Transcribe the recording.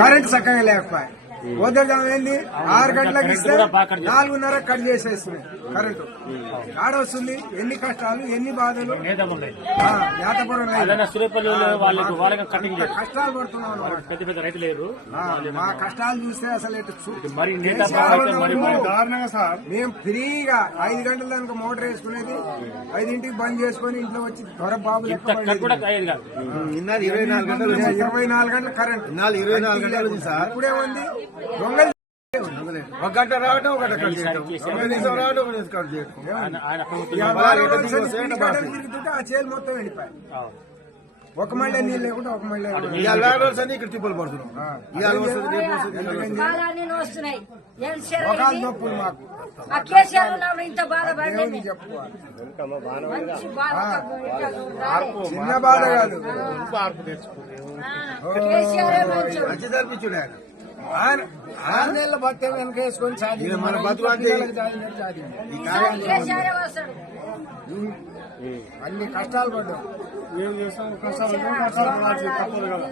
Current చక్కగా లేకపోయా ఉదయం ఏంది 6 గంటలకు ఇస్తే 4:30 కట్ చేసేస్తుంది కరెంటు. ఆడ వస్తుంది ఎన్ని కష్టాలు ఎన్ని బాధలు నేతపురం కష్టాలు పడుతున్నాం. పెద్ద పెద్ద రైతు లేరు. మా కష్టాలు చూస్తే అసలు దారుణంగా సార్. మేము ఫ్రీగా 5 గంటల దానికి మోటార్ వేసుకునేది 5ంటికి బంద్ చేసుకుని ఇంట్లో వచ్చి త్వర బాబు 24 గంటలు కరెంట్ 24 గంటలు సార్. ఇప్పుడేముంది దొంగలు 1 గంట రావడం 1 గంట కట్ చేయడం, 1 నిమిషం రావడం 1 నిమిషం కట్ చేయడం. తిరుగుతుంటే ఆ చేలు మొత్తం వెళ్ళిపోయాయి. ఒక మళ్ళీ నీళ్ళు లేకుండా ఒక మళ్ళీ ఇక్కడ తిప్పలు పడుతున్నాం. ఒకళ్ళు నొప్పులు మాకు చిన్న బాధ కాదు. మంచి తప్పించుడు ఆయన 6 నెలల భక్తి వెనక వేసుకొని మన బతుకు అన్ని కష్టాలు పడ్డాం. ఏం చేస్తాం, కష్టాలు తప్పదు కదా.